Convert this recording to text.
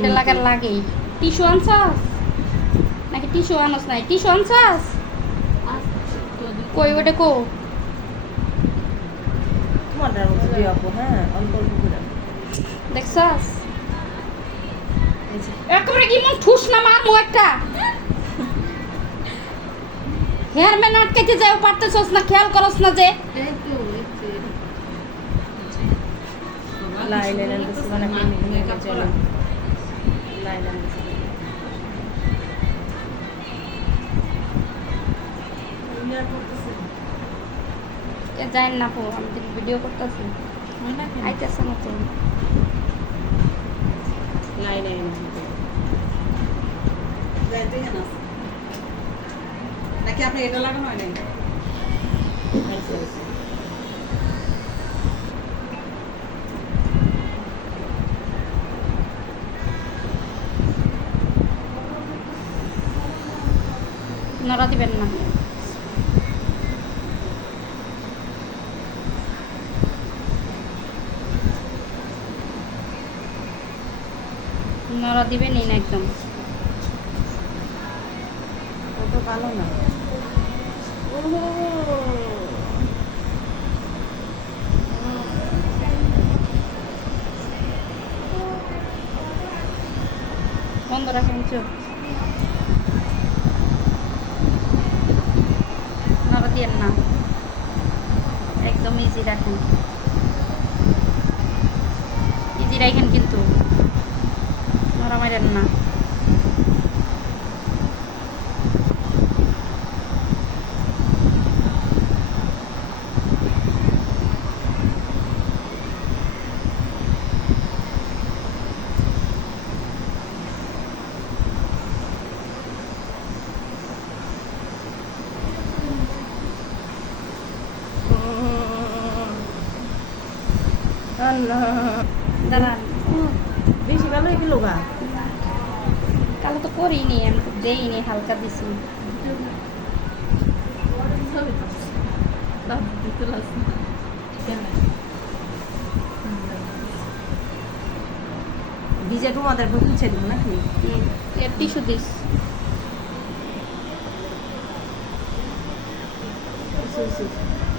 সাইডে লাগার লাগেই। টিস্যু আনছাস নাকি টিস্যু আনস নাই? টিস্যু আনছাস? কই ওটা কো? তোমারটার মতো দিয়ে আপু, হ্যাঁ অল্প অল্প করে। দেখছাস এই যে একেবারে কি মন ঠুস না মারমু একটা। হেয়ার ম্যান আটকাইতে যাও পারতেছস না, খেয়াল করস না যে লাইন আনতেছি মানে মেকআপ চলে লাইন আনতেছি। এ জানেন না পো, আমি তো ভিডিও করতেছি আইতেছে না তো। লাইন আনতেছি নাকি আপনি এটা লাগানো হয় নাই? নড়া দিবেন না। নড়া দিবেনই না একদম। অত ভালো না। বন্ধ রাখেন চোখ, নড়া দিয়েন না, একদম ইজি রাখেন, ইজি রাখেন কিন্তু নড়া মারেন না। আল্লাহ দাঁড়ান, বেশি ভালো হয়ে গেল গা। কালো তো করিনি, আমি তো দেইনি, হালকা দিছি। ভিজে তোমাদের বুঝছে দিব নাকি? এর টিস্যু দিস। বুঝছি, বুঝছি।